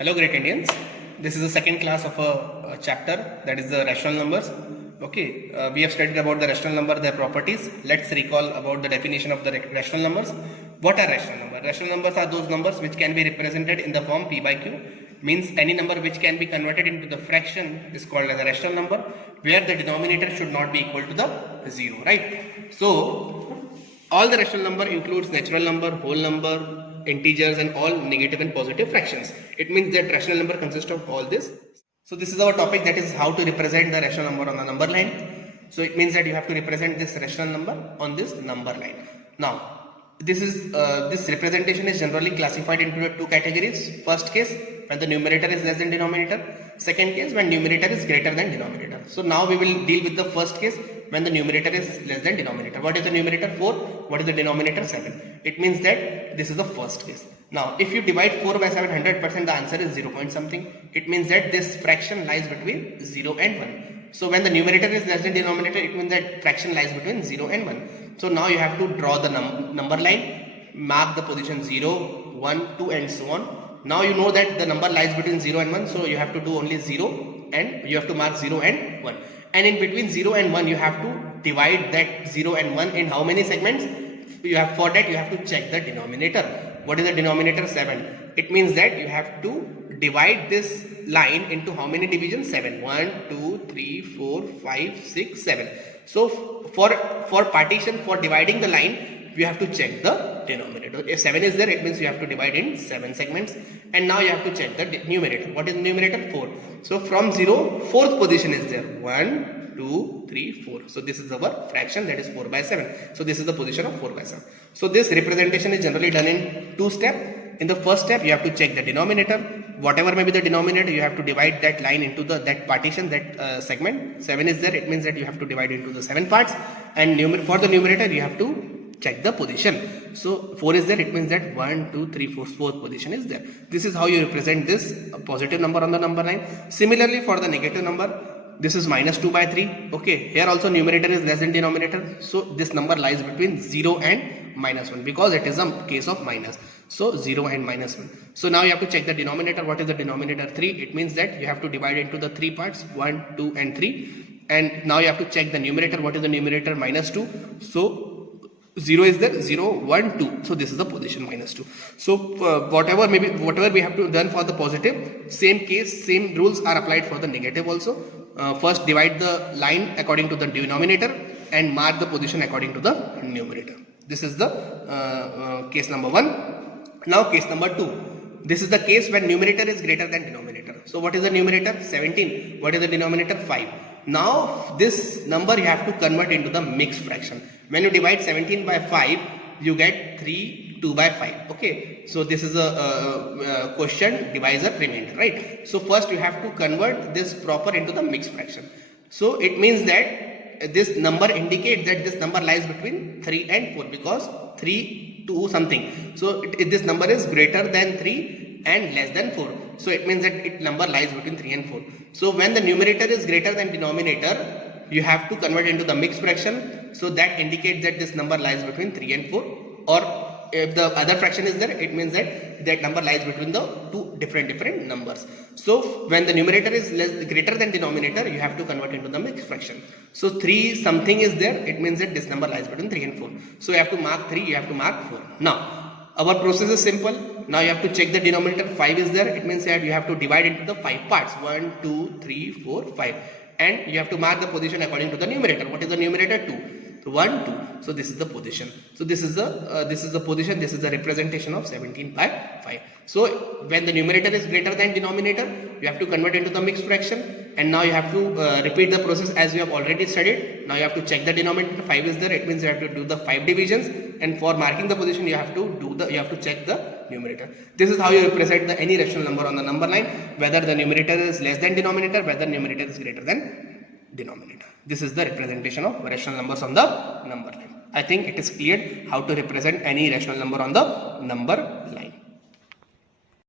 Hello great Indians, this is the second class of a chapter, that is the rational numbers. Okay, we have studied about the rational number, their properties. Let's recall about the definition of the rational numbers. What are rational numbers? Rational numbers are those numbers which can be represented in the form p by q. Means any number which can be converted into the fraction is called as a rational number, where the denominator should not be equal to the 0, right? So all the rational number includes natural number, whole number, integers and all negative and positive fractions. It means that rational number consists of all this. So this is our topic, that is how to represent the rational number on the number line. So it means that you have to represent this rational number on this number line. Now this representation is generally classified into two categories. First case, when the numerator is less than denominator. Second case, when numerator is greater than denominator. So now we will deal with the first case, when the numerator is less than denominator. What is the numerator? 4. What is the denominator? 7. It means that this is the first case. Now if you divide 4 by 7 100%, the answer is 0 point something. It means that this fraction lies between 0 and 1. So when the numerator is less than denominator, it means that fraction lies between 0 and 1. So now you have to draw the number line, mark the position 0, 1, 2 and so on. Now you know that the number lies between 0 and 1, so you have to do only 0 and you have to mark 0 and 1. And in between 0 and 1 you have to divide that 0 and 1 in how many segments? For that you have to check the denominator. What is the denominator? 7. It means that you have to divide this line into how many divisions? 7. 1, 2, 3, 4, 5, 6, 7. So for partition, for dividing the line, you have to check the denominator. If 7 is there, it means you have to divide in 7 segments. And now you have to check the numerator. What is numerator? 4. So from 0, fourth position is there. 1, 2, 3, 4. So this is our fraction, that is 4 by 7. So this is the position of 4 by 7. So this representation is generally done in two steps. In the first step, you have to check the denominator. Whatever may be the denominator, you have to divide that line into that partition, that segment. 7 is there, it means that you have to divide into the 7 parts. And for the numerator, you have to check the position. So 4 is there, it means that 1, 2, 3, 4, fourth position is there. This is how you represent this positive number on the number line. Similarly, for the negative number, this is minus 2 by 3. Okay, here also numerator is less than denominator. So this number lies between 0 and minus 1 because it is a case of minus. So 0 and minus 1. So now you have to check the denominator. What is the denominator? 3. It means that you have to divide into the 3 parts, 1, 2 and 3. And now you have to check the numerator. What is the numerator? Minus 2. So 0 is there, 0, 1, 2. So this is the position minus 2. So whatever we have to done for the positive, same case, same rules are applied for the negative also. First divide the line according to the denominator and mark the position according to the numerator. This is the case number 1. Now case number 2. This is the case when numerator is greater than denominator. So what is the numerator? 17. What is the denominator? 5. Now this number you have to convert into the mixed fraction. When you divide 17 by 5, you get 2 by 5. Okay, so this is a quotient divisor remainder, right? So first you have to convert this proper into the mixed fraction. So it means that this number indicates that this number lies between 3 and 4 because 3, 2 something. So this number is greater than 3 and less than 4. So it means that its number lies between 3 and 4. So when the numerator is greater than denominator, you have to convert into the mixed fraction. So that indicates that this number lies between 3 and 4. Or if the other fraction is there, it means that that number lies between the two different numbers. So when the numerator is greater than denominator, you have to convert into the mixed fraction. So 3 something is there, it means that this number lies between 3 and 4. So you have to mark 3, you have to mark 4. Now our process is simple. Now you have to check the denominator. 5 is there, it means that you have to divide into the 5 parts. 1, 2, 3, 4, 5. And you have to mark the position according to the numerator. What is the numerator? 2. So 1, 2. So this is the position. So this is the position. This is the representation of 17 by 5. So when the numerator is greater than denominator, you have to convert into the mixed fraction. And now you have to repeat the process as you have already studied. Now you have to check the denominator. 5 is there. It means you have to do the 5 divisions. And for marking the position, you have to check the numerator. This is how you represent any rational number on the number line. Whether the numerator is less than denominator, whether numerator is greater than denominator. This is the representation of rational numbers on the number line. I think it is clear how to represent any rational number on the number line.